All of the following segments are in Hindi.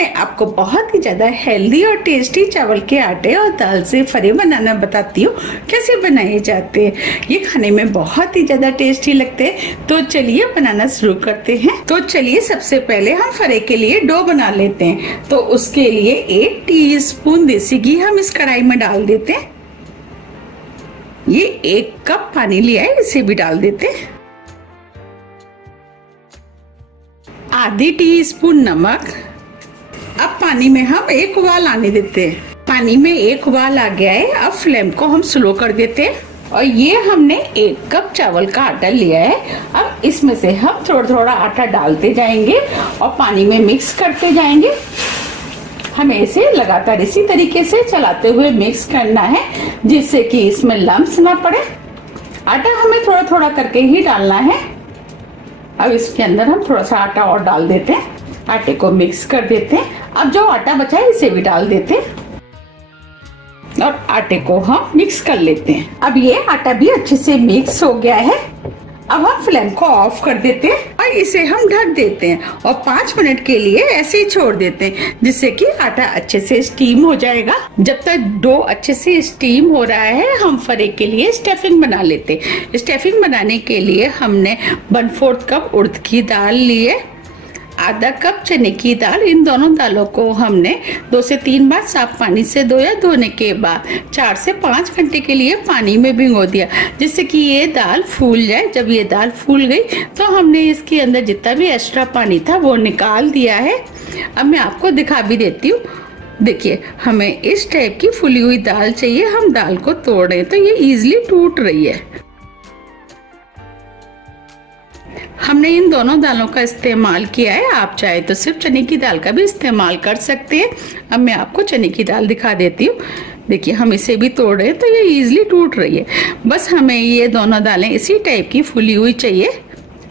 मैं आपको बहुत ही ज्यादा हेल्दी और टेस्टी चावल के आटे और दाल से फरे बनाना बताती हूँ कैसे बनाए जाते हैं। ये खाने में बहुत ही ज्यादा टेस्टी लगते हैं। तो चलिए बनाना शुरू करते हैं। तो चलिए सबसे पहले हम फरे के लिए डो बना लेते हैं। तो उसके लिए 1 टीस्पून देसी घी हम इस कढ़ाई में डाल देते हैं। ये 1 कप पानी लिया है, इसे भी डाल देते हैं। आधी टीस्पून नमक। अब पानी में हम 1 उबाल आने देते हैं। पानी में 1 उबाल आ गया है। अब फ्लेम को हम स्लो कर देते हैं। और ये हमने 1 कप चावल का आटा लिया है। अब इसमें से हम थोड़ा थोड़ा आटा डालते जाएंगे और पानी में मिक्स करते जाएंगे। हमें इसे लगातार इसी तरीके से चलाते हुए मिक्स करना है, जिससे कि इसमें लम्स ना पड़े। आटा हमें थोड़ा थोड़ा करके ही डालना है। अब इसके अंदर हम थोड़ा सा आटा और डाल देते हैं। आटे को मिक्स कर देते हैं। अब जो आटा बचा है इसे भी डाल देते हैं और आटे को हम मिक्स कर लेते हैं। अब ये आटा भी अच्छे से मिक्स हो गया है। अब हम फ्लेम को ऑफ कर देते हैं और इसे हम ढक देते हैं और 5 मिनट के लिए ऐसे ही छोड़ देते हैं, जिससे कि आटा अच्छे से स्टीम हो जाएगा। जब तक डो अच्छे से स्टीम हो रहा है, हम फरे के लिए स्टफिंग बना लेते हैं। स्टफिंग बनाने के लिए हमने 1/4 कप उड़द की दाल ली है, आधा कप चने की दाल। इन दोनों दालों को हमने 2 से 3 बार साफ पानी से धोया। धोने के बाद 4 से 5 घंटे के लिए पानी में भिगो दिया, जिससे कि ये दाल फूल जाए। जब ये दाल फूल गई तो हमने इसके अंदर जितना भी एक्स्ट्रा पानी था वो निकाल दिया है। अब मैं आपको दिखा भी देती हूँ। देखिए, हमें इस टाइप की फूली हुई दाल चाहिए। हम दाल को तोड़ रहे हैं तो ये इजीली टूट रही है। हमने इन दोनों दालों का इस्तेमाल किया है। आप चाहे तो सिर्फ चने की दाल का भी इस्तेमाल कर सकते हैं। अब मैं आपको चने की दाल दिखा देती हूँ। देखिए, हम इसे भी तोड़ रहे हैं तो ये इजीली टूट रही है। बस हमें ये दोनों दालें इसी टाइप की फूली हुई चाहिए।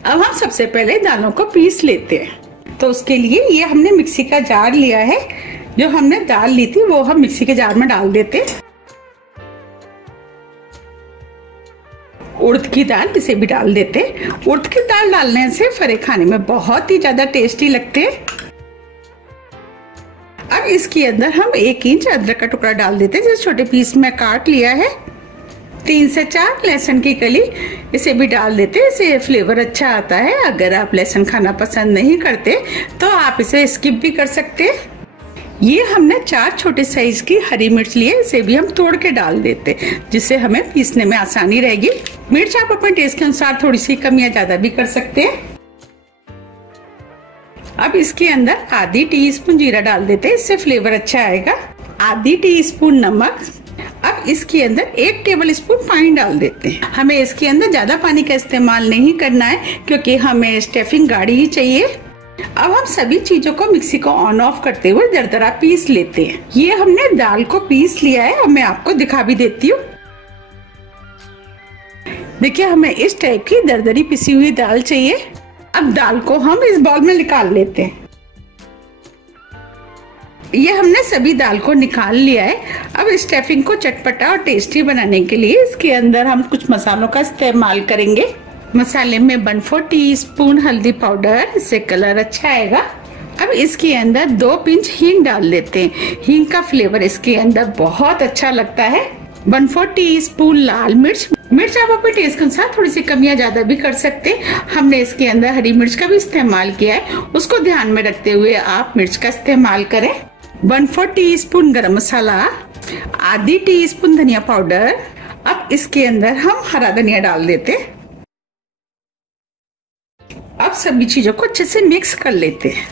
अब हम सबसे पहले दालों को पीस लेते हैं। तो उसके लिए ये हमने मिक्सी का जार लिया है। जो हमने दाल ली थी वो हम मिक्सी के जार में डाल देते हैं। उड़द की दाल, इसे भी डाल देते हैं। उड़द की दाल डालने से फरे खाने में बहुत ही ज्यादा टेस्टी लगते हैं। अब इसके अंदर हम 1 इंच अदरक का टुकड़ा डाल देते हैं, जिसे छोटे पीस में काट लिया है। 3 से 4 लहसुन की कली, इसे भी डाल देते हैं। इससे फ्लेवर अच्छा आता है। अगर आप लहसुन खाना पसंद नहीं करते तो आप इसे स्किप भी कर सकते हैं। ये हमने 4 छोटे साइज की हरी मिर्च ली है, इसे भी हम तोड़ के डाल देते हैं, जिससे हमें पीसने में आसानी रहेगी। मिर्च आप अपने टेस्ट के अनुसार थोड़ी सी कम या ज्यादा भी कर सकते हैं। अब इसके अंदर आधी टीस्पून जीरा डाल देते हैं, इससे फ्लेवर अच्छा आएगा। आधी टीस्पून नमक। अब इसके अंदर 1 टेबल स्पून पानी डाल देते हैं। हमें इसके अंदर ज्यादा पानी का इस्तेमाल नहीं करना है, क्योंकि हमें स्टफिंग गाढ़ी ही चाहिए। अब हम सभी चीजों को मिक्सी को ऑन ऑफ करते हुए दरदरा पीस लेते हैं। ये हमने दाल को पीस लिया है। अब मैं आपको दिखा भी देती हूँ। देखिए, हमें इस टाइप की दरदरी पिसी हुई दाल चाहिए। अब दाल को हम इस बाउल में निकाल लेते हैं। ये हमने सभी दाल को निकाल लिया है। अब स्टफिंग को चटपटा और टेस्टी बनाने के लिए इसके अंदर हम कुछ मसालों का इस्तेमाल करेंगे। मसाले में 1/4 टीस्पून हल्दी पाउडर, इससे कलर अच्छा आएगा। अब इसके अंदर 2 पिंच हींग डाल देते हैं। हींग का फ्लेवर इसके अंदर बहुत अच्छा लगता है। 1/4 टीस्पून लाल मिर्च। मिर्च आप अपने टेस्ट के अनुसार थोड़ी सी कम या ज्यादा भी कर सकते हैं। हमने इसके अंदर हरी मिर्च का भी इस्तेमाल किया है, उसको ध्यान में रखते हुए आप मिर्च का इस्तेमाल करें। 1/4 टीस्पून गरम मसाला, आधी टीस्पून धनिया पाउडर। अब इसके अंदर हम हरा धनिया डाल देते हैं। अब सभी चीजों को अच्छे से मिक्स कर लेते हैं।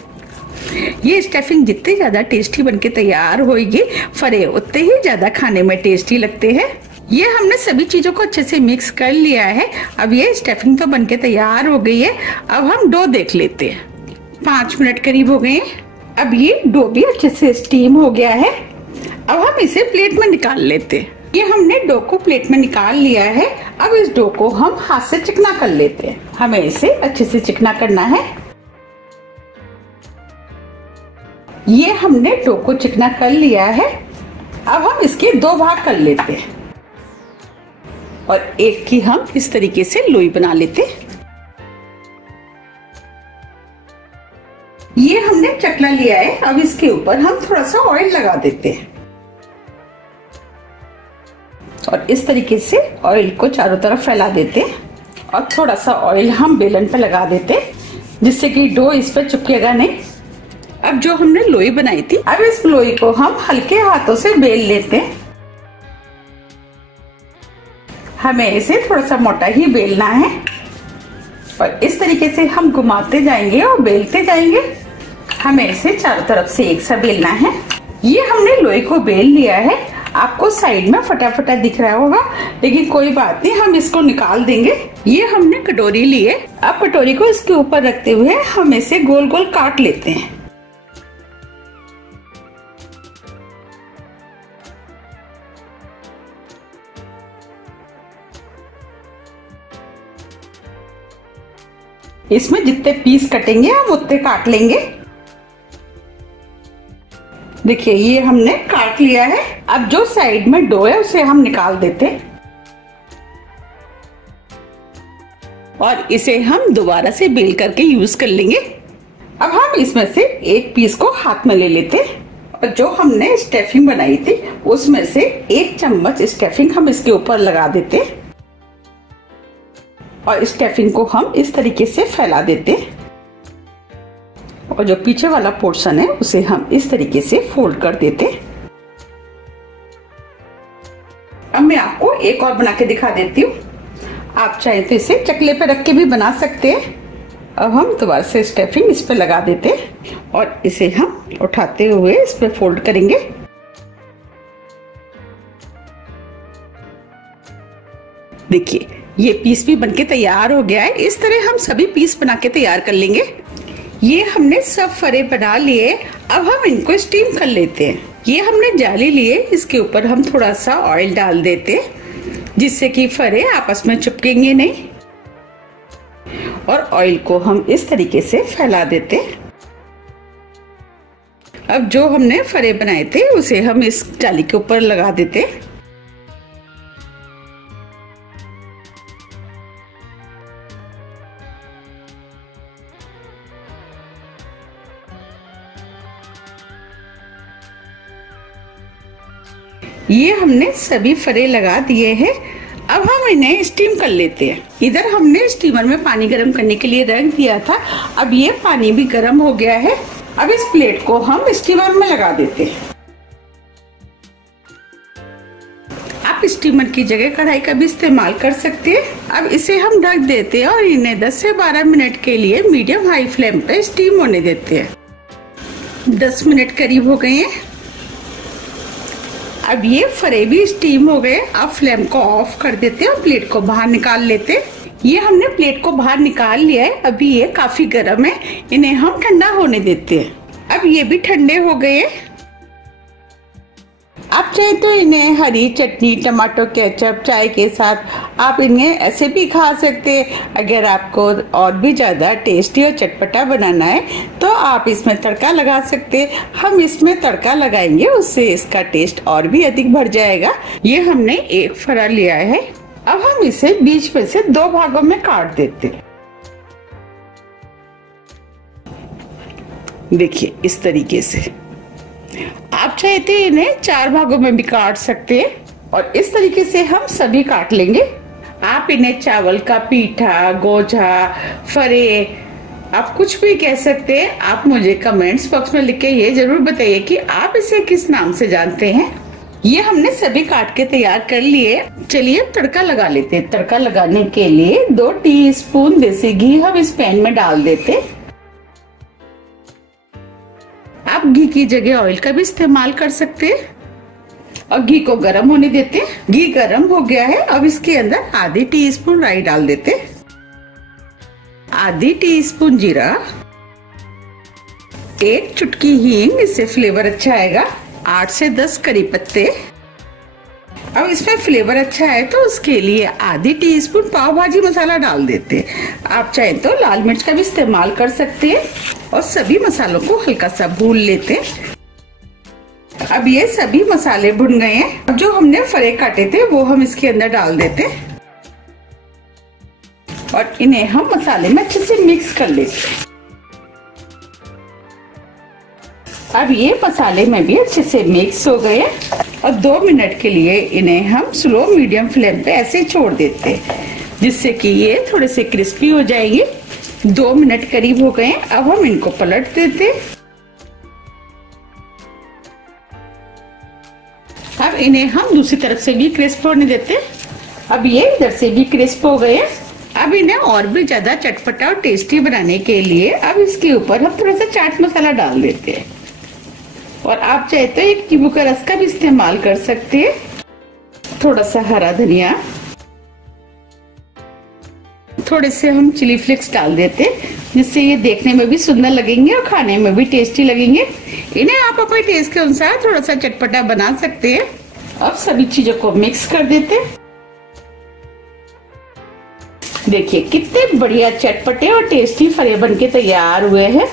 ये स्टफिंग जितनी ज्यादा टेस्टी बनके तैयार होगी, फरे उतने ही ज्यादा खाने में टेस्टी लगते हैं। ये हमने सभी चीजों को अच्छे से मिक्स कर लिया है। अब ये स्टफिंग तो बनके तैयार हो गई है। अब हम डो देख लेते हैं। 5 मिनट करीब हो गए हैं। अब ये डो भी अच्छे से स्टीम हो गया है। अब हम इसे प्लेट में निकाल लेते हैं। ये हमने डो को प्लेट में निकाल लिया है। अब इस डो को हम हाथ से चिकना कर लेते हैं। हमें इसे अच्छे से चिकना करना है। ये हमने डो को चिकना कर लिया है। अब हम इसके 2 भाग कर लेते हैं और एक की हम इस तरीके से लोई बना लेते हैं। ये हमने चकला अपना लिया है। अब इसके ऊपर हम थोड़ा सा ऑयल लगा देते हैं और इस तरीके से ऑयल को चारों तरफ फैला देते हैं और थोड़ा सा ऑयल हम बेलन पे लगा देते हैं जिससे कि डो इस पे चिपकेगा नहीं। अब जो हमने लोई बनाई थी, अब इस लोई को हम हल्के हाथों से बेल लेते हैं। हमें इसे थोड़ा सा मोटा ही बेलना है और इस तरीके से हम घुमाते जाएंगे और बेलते जाएंगे। हमें इसे चारों तरफ से एक सा बेलना है। ये हमने लोई को बेल लिया है। आपको साइड में फटा फटा दिख रहा होगा, लेकिन कोई बात नहीं, हम इसको निकाल देंगे। ये हमने कटोरी ली है। अब कटोरी को इसके ऊपर रखते हुए हम इसे गोल गोल काट लेते हैं। इसमें जितने पीस कटेंगे हम उतने काट लेंगे। देखिए ये हमने काट लिया है। अब जो साइड में डो है उसे हम निकाल देते हैं और इसे हम दोबारा से बेल करके यूज कर लेंगे। अब हम इसमें से एक पीस को हाथ में ले लेते हैं और जो हमने स्टफिंग बनाई थी उसमें से 1 चम्मच स्टफिंग हम इसके ऊपर लगा देते हैं और स्टफिंग को हम इस तरीके से फैला देते हैं और जो पीछे वाला पोर्शन है उसे हम इस तरीके से फोल्ड कर देते हैं। अब मैं आपको एक और बना के दिखा देती हूँ। आप चाहे तो इसे चकले पे रख के भी बना सकते हैं। अब हम दोबारा से स्टफिंग इस पे लगा देते हैं और इसे हम उठाते हुए इस पे फोल्ड करेंगे। देखिए ये पीस भी बनके तैयार हो गया है। इस तरह हम सभी पीस बना के तैयार कर लेंगे। ये हमने सब फरे बना लिए। अब हम इनको स्टीम कर लेते हैं। ये हमने जाली लिए, इसके ऊपर हम थोड़ा सा ऑयल डाल देते हैं जिससे कि फरे आपस में चिपकेंगे नहीं और ऑयल को हम इस तरीके से फैला देते हैं। अब जो हमने फरे बनाए थे उसे हम इस जाली के ऊपर लगा देते हैं। ये हमने सभी फरे लगा दिए हैं। अब हम इन्हें स्टीम कर लेते हैं। इधर हमने स्टीमर में पानी गर्म करने के लिए रख दिया था। अब ये पानी भी गर्म हो गया है। अब इस प्लेट को हम स्टीमर में लगा देते हैं। आप स्टीमर की जगह कढ़ाई का भी इस्तेमाल कर सकते हैं। अब इसे हम ढक देते हैं और इन्हें 10 से 12 मिनट के लिए मीडियम हाई फ्लेम पे स्टीम होने देते हैं। 10 मिनट करीब हो गए हैं। अब ये फरे भी स्टीम हो गए। अब फ्लेम को ऑफ कर देते हैं और प्लेट को बाहर निकाल लेते हैं। ये हमने प्लेट को बाहर निकाल लिया है। अभी ये काफी गर्म है, इन्हें हम ठंडा होने देते हैं। अब ये भी ठंडे हो गए। आप चाहे तो इन्हें हरी चटनी, टमाटो केचप, चाय के साथ आप इन्हें ऐसे भी खा सकते हैं। अगर आपको और भी ज्यादा टेस्टी और चटपटा बनाना है तो आप इसमें तड़का लगा सकते हैं। हम इसमें तड़का लगाएंगे, उससे इसका टेस्ट और भी अधिक बढ़ जाएगा। ये हमने एक फरा लिया है। अब हम इसे बीच में से 2 भागों में काट देते हैं। देखिए इस तरीके से। आप चाहे तो इन्हें 4 भागों में भी काट सकते हैं और इस तरीके से हम सभी काट लेंगे। आप इन्हें चावल का पीठा, गोझा, फरे, आप कुछ भी कह सकते हैं। आप मुझे कमेंट्स बॉक्स में लिख के ये जरूर बताइए कि आप इसे किस नाम से जानते हैं। ये हमने सभी काट के तैयार कर लिए। चलिए तड़का लगा लेते हैं। तड़का लगाने के लिए 2 टीस्पून देसी घी हम इस पैन में डाल देते हैं। आप घी की जगह ऑयल का भी इस्तेमाल कर सकते हैं और घी को गर्म होने देते हैं। घी गर्म हो गया है। अब इसके अंदर आधी टीस्पून राई डाल देते हैं, आधी टीस्पून जीरा, 1 चुटकी हींग, इससे फ्लेवर अच्छा आएगा, 8 से 10 करी पत्ते। अब इसमें फ्लेवर अच्छा है तो उसके लिए आधी टीस्पून पाव भाजी मसाला डाल देते हैं। आप चाहे तो लाल मिर्च का भी इस्तेमाल कर सकते हैं और सभी मसालों को हल्का सा भून लेते हैं। अब ये सभी मसाले भुन गए हैं। अब जो हमने फरे काटे थे वो हम इसके अंदर डाल देते हैं और इन्हें हम मसाले में अच्छे से मिक्स कर लेते हैं। अब ये मसाले में भी अच्छे से मिक्स हो गए। अब 2 मिनट के लिए इन्हें हम स्लो मीडियम फ्लेम पे ऐसे छोड़ देते हैं, जिससे कि ये थोड़े से क्रिस्पी हो जाएंगे। 2 मिनट करीब हो गए। अब हम इनको पलट देते। अब इन्हें हम दूसरी तरफ से भी क्रिस्प होने देते। अब ये इधर से भी क्रिस्प हो गए। अब इन्हें और भी ज्यादा चटपटा और टेस्टी बनाने के लिए अब इसके ऊपर हम थोड़ा सा चाट मसाला डाल देते हैं, और आप चाहे तो एक नींबू का रस का भी इस्तेमाल कर सकते हैं। थोड़ा सा हरा धनिया, थोड़े से हम चिली फ्लेक्स डाल देते, जिससे ये देखने में भी सुंदर लगेंगे और खाने में भी टेस्टी लगेंगे। इन्हें आप अपने टेस्ट के अनुसार थोड़ा सा चटपटा बना सकते हैं। अब सभी चीजों को मिक्स कर देते। देखिए कितने बढ़िया चटपटे और टेस्टी फरे बन के तैयार हुए हैं।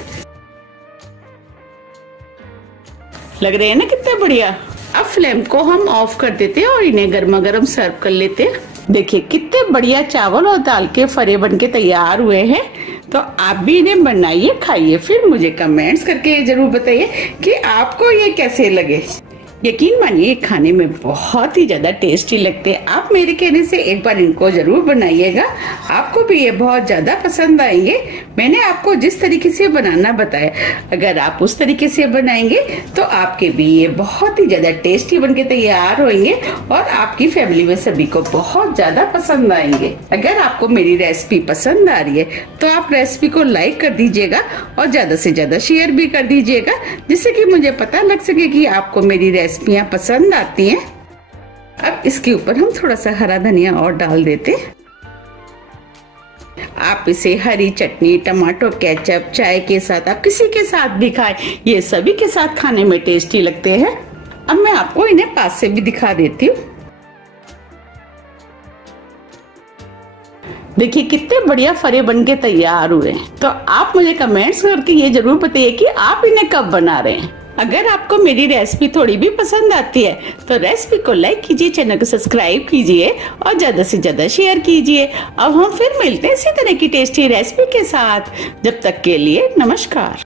लग रहे हैं ना कितने बढ़िया। अब फ्लेम को हम ऑफ कर देते हैं और इन्हें गर्मा गर्म सर्व कर लेते हैं। देखिए कितने बढ़िया चावल और दाल के फरे बन के तैयार हुए हैं। तो आप भी इन्हें बनाइए, खाइए, फिर मुझे कमेंट्स करके जरूर बताइए कि आपको ये कैसे लगे। यकीन मानिए खाने में बहुत ही ज्यादा टेस्टी लगते हैं। आप मेरे कहने से एक बार इनको जरूर बनाइएगा, आपको भी ये बहुत ज्यादा पसंद आएंगे। मैंने आपको जिस तरीके से बनाना बताया, अगर आप उस तरीके से बनाएंगे तो आपके भी ये बहुत ही ज्यादा टेस्टी बनके तैयार होंगे और आपकी फैमिली में सभी को बहुत ज्यादा पसंद आएंगे। अगर आपको मेरी रेसिपी पसंद आ रही है तो आप रेसिपी को लाइक कर दीजिएगा और ज्यादा से ज्यादा शेयर भी कर दीजिएगा, जिससे कि मुझे पता लग सके कि आपको मेरी रेसिपियां पसंद आती हैं। अब इसके ऊपर हम थोड़ा सा हरा धनिया और डाल देते। आप इसे हरी चटनी, टमाटो केचप, चाय के साथ, आप किसी के साथ भी खाएं, ये सभी के साथ खाने में टेस्टी लगते हैं। अब मैं आपको इन्हें पास से भी दिखा देती हूँ। देखिए कितने बढ़िया फरे बन के तैयार हुए हैं। तो आप मुझे कमेंट्स करके ये जरूर बताइए कि आप इन्हें कब बना रहे हैं। अगर आपको मेरी रेसिपी थोड़ी भी पसंद आती है तो रेसिपी को लाइक कीजिए, चैनल को सब्सक्राइब कीजिए और ज्यादा से ज्यादा शेयर कीजिए। अब हम फिर मिलते हैं इसी तरह की टेस्टी रेसिपी के साथ। जब तक के लिए नमस्कार।